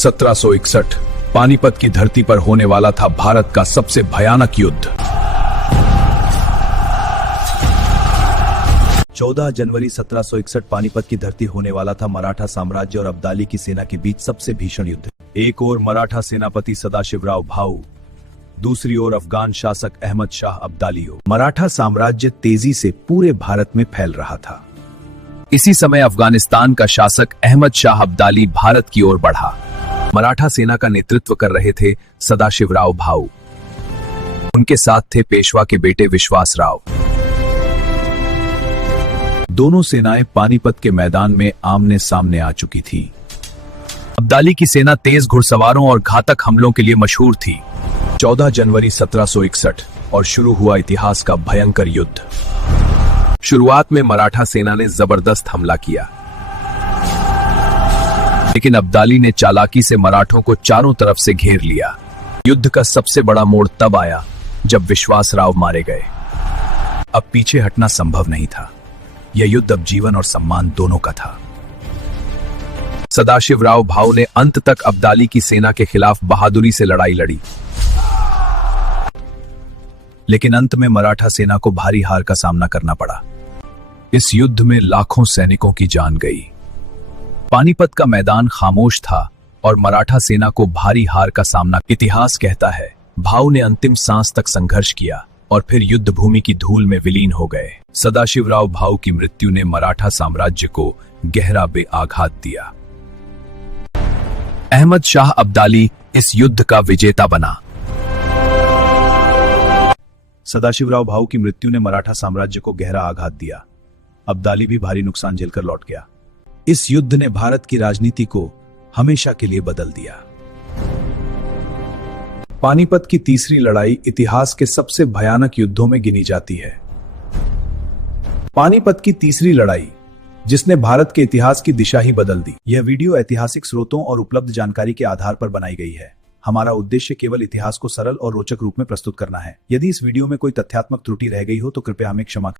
1761 पानीपत की धरती पर होने वाला था भारत का सबसे भयानक युद्ध। 14 जनवरी 1761 पानीपत की धरती होने वाला था मराठा साम्राज्य और अब्दाली की सेना के बीच सबसे भीषण युद्ध। एक ओर मराठा सेनापति सदाशिवराव भाऊ, दूसरी ओर अफगान शासक अहमद शाह अब्दाली। मराठा साम्राज्य तेजी से पूरे भारत में फैल रहा था। इसी समय अफगानिस्तान का शासक अहमद शाह अब्दाली भारत की ओर बढ़ा। मराठा सेना का नेतृत्व कर रहे थे सदाशिवराव भाऊ। उनके साथ थे पेशवा के बेटे विश्वासराव। दोनों सेनाएं पानीपत के मैदान में आमने सामने आ चुकी थी। अब्दाली की सेना तेज घुड़सवारों और घातक हमलों के लिए मशहूर थी। 14 जनवरी 1761 और शुरू हुआ इतिहास का भयंकर युद्ध। शुरुआत में मराठा सेना ने जबरदस्त हमला किया, लेकिन अब्दाली ने चालाकी से मराठों को चारों तरफ से घेर लिया। युद्ध का सबसे बड़ा मोड़ तब आया जब विश्वासराव मारे गए। अब पीछे हटना संभव नहीं था। यह युद्ध अब जीवन और सम्मान दोनों का था। सदाशिवराव भाऊ ने अंत तक अब्दाली की सेना के खिलाफ बहादुरी से लड़ाई लड़ी, लेकिन अंत में मराठा सेना को भारी हार का सामना करना पड़ा। इस युद्ध में लाखों सैनिकों की जान गई। पानीपत का मैदान खामोश था और मराठा सेना को भारी हार का सामना। इतिहास कहता है भाऊ ने अंतिम सांस तक संघर्ष किया और फिर युद्ध भूमि की धूल में विलीन हो गए। सदाशिवराव भाऊ की मृत्यु ने मराठा साम्राज्य को गहरा बेआघात दिया। अहमद शाह अब्दाली इस युद्ध का विजेता बना। सदाशिवराव भाऊ की मृत्यु ने मराठा साम्राज्य को गहरा आघात दिया। अब्दाली भी भारी नुकसान झेलकर लौट गया। इस युद्ध ने भारत की राजनीति को हमेशा के लिए बदल दिया। पानीपत की तीसरी लड़ाई इतिहास के सबसे भयानक युद्धों में गिनी जाती है। पानीपत की तीसरी लड़ाई, जिसने भारत के इतिहास की दिशा ही बदल दी। यह वीडियो ऐतिहासिक स्रोतों और उपलब्ध जानकारी के आधार पर बनाई गई है। हमारा उद्देश्य केवल इतिहास को सरल और रोचक रूप में प्रस्तुत करना है। यदि इस वीडियो में कोई तथ्यात्मक त्रुटि रह गई हो तो कृपया हमें क्षमा करें।